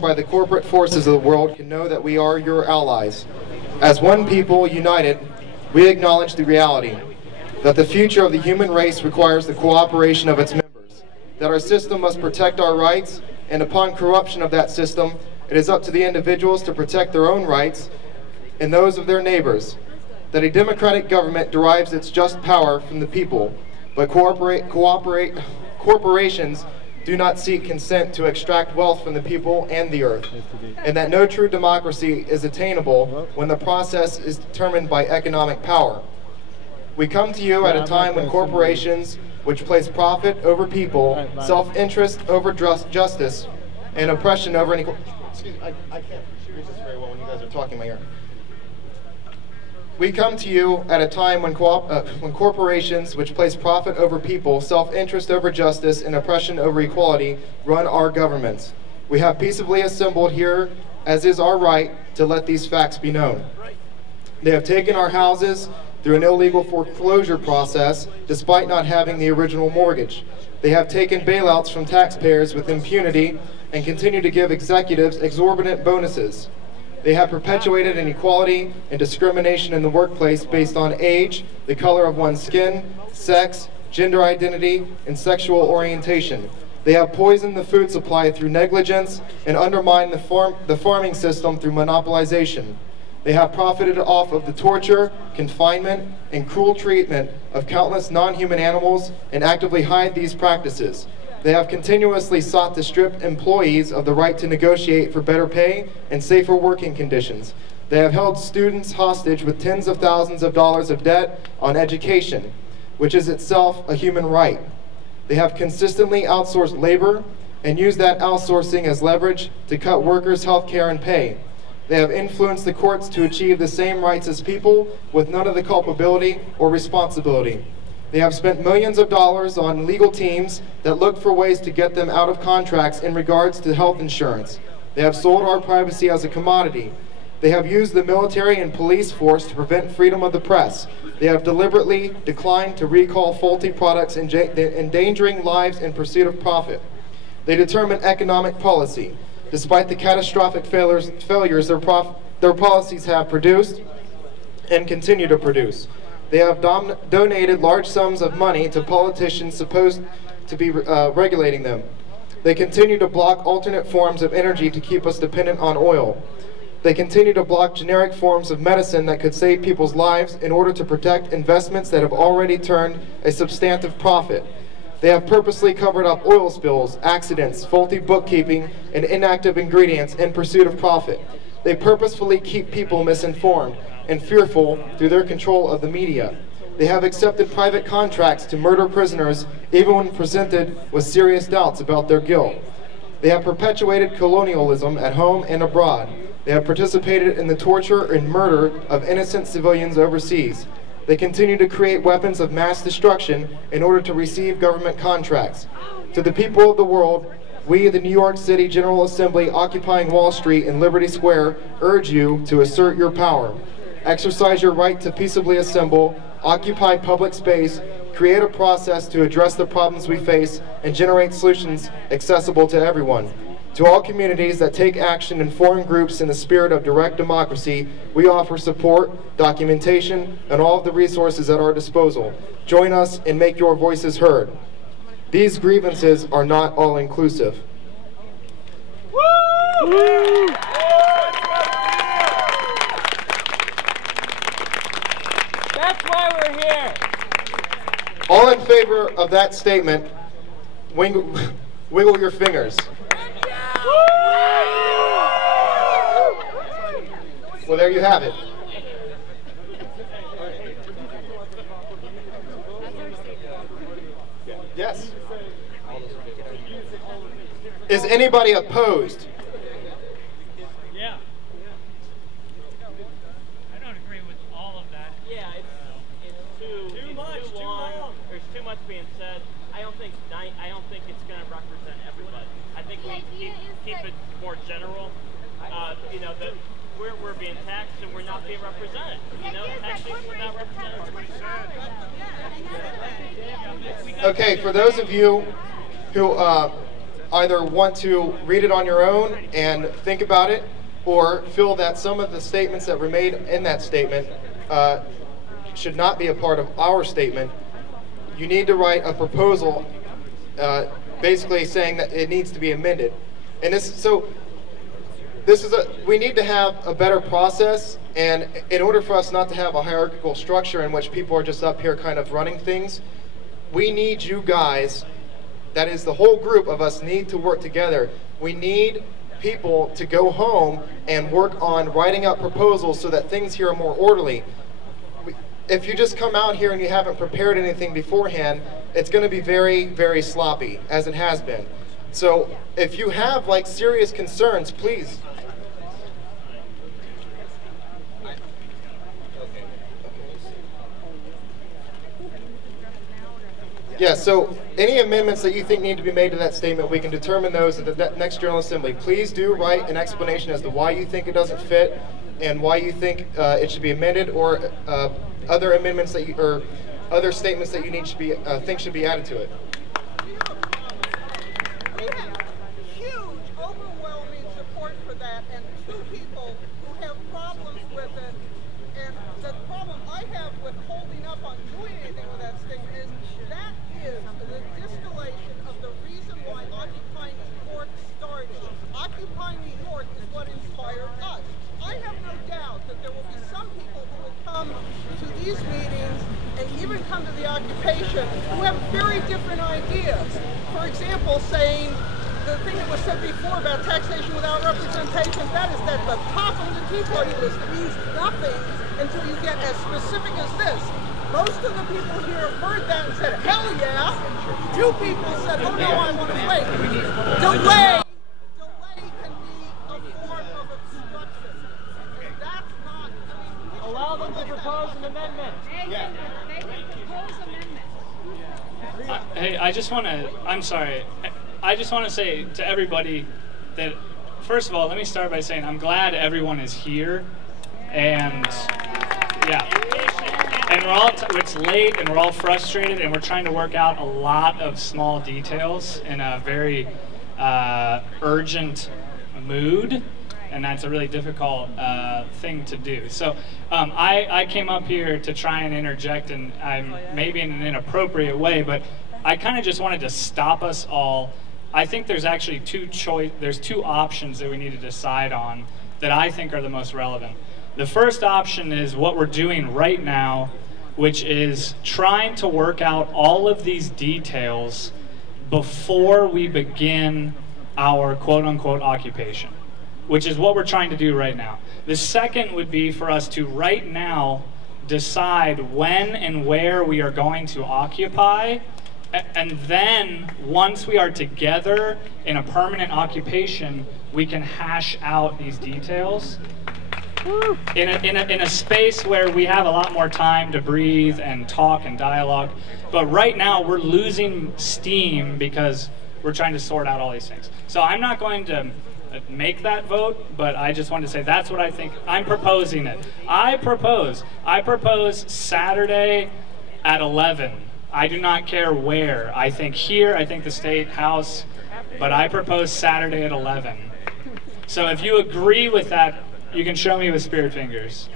by the corporate forces of the world can know that we are your allies. As one people united, we acknowledge the reality that the future of the human race requires the cooperation of its members, that our system must protect our rights, and upon corruption of that system, it is up to the individuals to protect their own rights and those of their neighbors, that a democratic government derives its just power from the people, but corporations do not seek consent to extract wealth from the people and the earth, and that no true democracy is attainable when the process is determined by economic power. We come to you at a time when corporations, which place profit over people, self-interest over justice, and oppression over inequality. Excuse me, I can't read this very well when you guys are talking in my ear. We come to you at a time when corporations, which place profit over people, self-interest over justice, and oppression over equality, run our governments. We have peaceably assembled here, as is our right, to let these facts be known. They have taken our houses through an illegal foreclosure process, despite not having the original mortgage. They have taken bailouts from taxpayers with impunity and continue to give executives exorbitant bonuses. They have perpetuated inequality and discrimination in the workplace based on age, the color of one's skin, sex, gender identity, and sexual orientation. They have poisoned the food supply through negligence and undermined the farming system through monopolization. They have profited off of the torture, confinement, and cruel treatment of countless non-human animals and actively hide these practices. They have continuously sought to strip employees of the right to negotiate for better pay and safer working conditions. They have held students hostage with tens of thousands of dollars of debt on education, which is itself a human right. They have consistently outsourced labor and used that outsourcing as leverage to cut workers' health care and pay. They have influenced the courts to achieve the same rights as people with none of the culpability or responsibility. They have spent millions of dollars on legal teams that look for ways to get them out of contracts in regards to health insurance. They have sold our privacy as a commodity. They have used the military and police force to prevent freedom of the press. They have deliberately declined to recall faulty products, endangering lives in pursuit of profit. They determine economic policy, despite the catastrophic failures their policies have produced and continue to produce. They have donated large sums of money to politicians supposed to be regulating them. They continue to block alternate forms of energy to keep us dependent on oil. They continue to block generic forms of medicine that could save people's lives in order to protect investments that have already turned a substantive profit. They have purposely covered up oil spills, accidents, faulty bookkeeping, and inactive ingredients in pursuit of profit. They purposefully keep people misinformed and fearful through their control of the media. They have accepted private contracts to murder prisoners even when presented with serious doubts about their guilt. They have perpetuated colonialism at home and abroad. They have participated in the torture and murder of innocent civilians overseas. They continue to create weapons of mass destruction in order to receive government contracts. To the people of the world, we, the New York City General Assembly, occupying Wall Street and Liberty Square, urge you to assert your power. Exercise your right to peaceably assemble, occupy public space, create a process to address the problems we face, and generate solutions accessible to everyone. To all communities that take action and form groups in the spirit of direct democracy, we offer support, documentation, and all of the resources at our disposal. Join us and make your voices heard. These grievances are not all-inclusive. Woo! That's why we're here. All in favor of that statement, wiggle your fingers. Well, there you have it. Yes. Is anybody opposed? Yeah. I don't agree with all of that. Yeah, it's too long. There's too much being said. I don't think it's going to represent everybody. I think we keep it more general. You know, that we're being taxed and we're not being represented. You know, taxation is not represented. Okay, for those of you who either want to read it on your own and think about it, or feel that some of the statements that were made in that statement should not be a part of our statement, you need to write a proposal basically saying that it needs to be amended. And we need to have a better process, and in order for us not to have a hierarchical structure in which people are just up here kind of running things, we need you guys, that is the whole group of us, need to work together. We need people to go home and work on writing up proposals so that things here are more orderly. If you just come out here and you haven't prepared anything beforehand, it's going to be very, very sloppy, as it has been. So if you have like serious concerns, please. Yeah, so any amendments that you think need to be made to that statement, we can determine those at the next General Assembly. Please do write an explanation as to why you think it doesn't fit and why you think it should be amended, or other amendments that you, or other statements that you need should be think should be added to it. We have huge, overwhelming support for that, and two people who have problems with it. And the problem I have with holding up on doing anything with that statement is that is the distillation of the reason why Occupy New York started. Occupy New York is what inspired us. I have no doubt that there will be some people who will come to these meetings and even come to the occupation who have very different ideas. For example, saying the thing that was said before about taxation without representation, that is at the top of the Tea Party list. It means nothing until you get as specific as this. Most of the people here heard that and said, hell yeah. Two people said, oh no, I want to wait. Delay can be a form of obstruction. And that's not, Allow them to propose an amendment. Yeah. They can propose amendments. Hey, I just want to say to everybody that, first of all, let me start by saying I'm glad everyone is here, and yeah, and we're all, it's late and we're all frustrated and we're trying to work out a lot of small details in a very urgent mood, and that's a really difficult thing to do. So I came up here to try and interject, and I'm maybe in an inappropriate way, but I kind of just wanted to stop us all. I think there's actually there's two options that we need to decide on that I think are the most relevant. The first option is what we're doing right now, which is trying to work out all of these details before we begin our quote-unquote occupation, which is what we're trying to do right now. The second would be for us to right now decide when and where we are going to occupy, and then once we are together in a permanent occupation, we can hash out these details in a space where we have a lot more time to breathe and talk and dialogue. But right now we're losing steam because we're trying to sort out all these things. So I'm not going to make that vote, but I just wanted to say that's what I think. I'm proposing it. I propose Saturday at 11. I do not care where. I think here, I think the State House, but I propose Saturday at 11. So if you agree with that, you can show me with spirit fingers.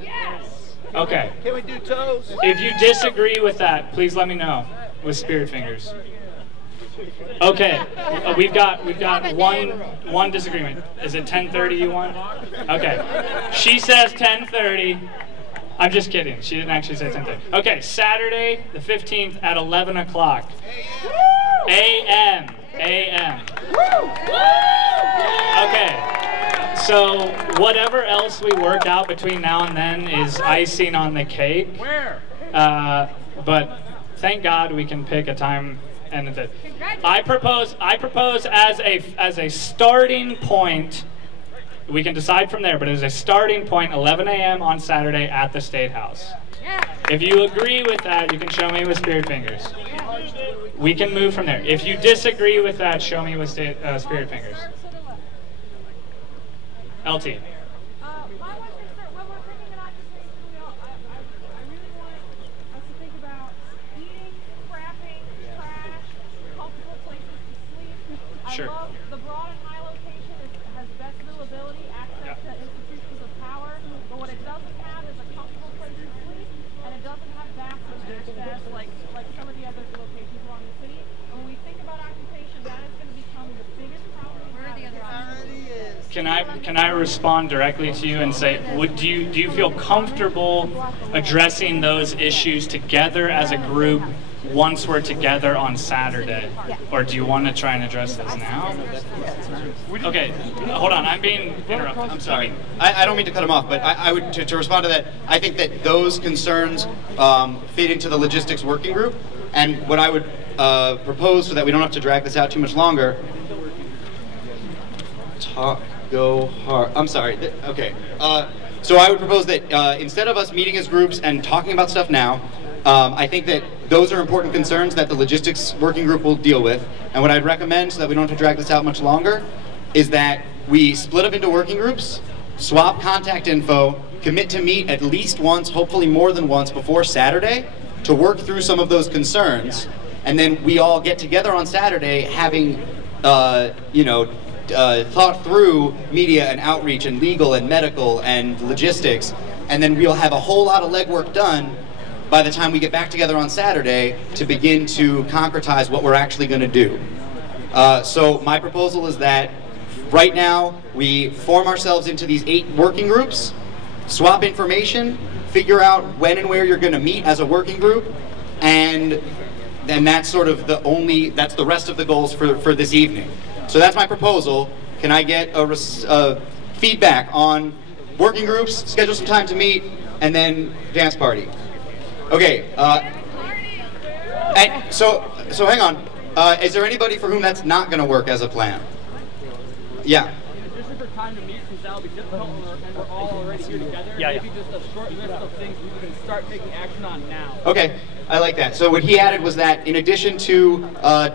Yes! Okay. can we do toes? If you disagree with that, please let me know with spirit fingers. Okay, we've got one disagreement. Is it 10:30 you want? Okay. She says 10:30. I'm just kidding. She didn't actually say 10:30. Okay, Saturday the 15th at 11 o'clock. A.M. A.M. Okay. So whatever else we work out between now and then is icing on the cake. Where? But thank God we can pick a time and a bit. I propose as a starting point. We can decide from there, but as a starting point, 11 a.m. on Saturday at the State House. If you agree with that, you can show me with spirit fingers. We can move from there. If you disagree with that, show me with spirit fingers. LT. My wife is when we're picking an occupation, I really want us to think about eating, crapping, trash, comfortable Sure. I love the broad and high location has best visibility, access to institutions of power, but what it doesn't have is a comfortable place to sleep, and it doesn't have bathroom access like some of the other locations around the city. And when we think about occupation, that is going to become the biggest problem. Where are the other options? Can I respond directly to you and say, do you feel comfortable addressing those issues together as a group once we're together on Saturday? Or do you want to try and address this now? Okay, hold on, I'm being interrupted. I'm sorry. I don't mean to cut him off, but I would, to respond to that, I think that those concerns fit into the logistics working group, and what I would propose, so that we don't have to drag this out too much longer, go hard. I'm sorry. Okay. So I would propose that instead of us meeting as groups and talking about stuff now, I think that those are important concerns that the logistics working group will deal with. And what I'd recommend, so that we don't have to drag this out much longer, is that we split up into working groups, swap contact info, commit to meet at least once, hopefully more than once, before Saturday to work through some of those concerns. And then we all get together on Saturday having, thought through media and outreach and legal and medical and logistics, and then we'll have a whole lot of legwork done by the time we get back together on Saturday to begin to concretize what we're actually going to do. So my proposal is that right now we form ourselves into these 8 working groups, swap information, figure out when and where you're going to meet as a working group, and then that's sort of that's the rest of the goals for this evening. So that's my proposal. Can I get a feedback on working groups, schedule some time to meet, and then dance party? Okay. And so hang on. Is there anybody for whom that's not going to work as a plan? Yeah. Just for time to meet, since that'll be difficult, and we're all already here together. Maybe just a short list of things we can start taking action on now. Okay, I like that. So what he added was that in addition to time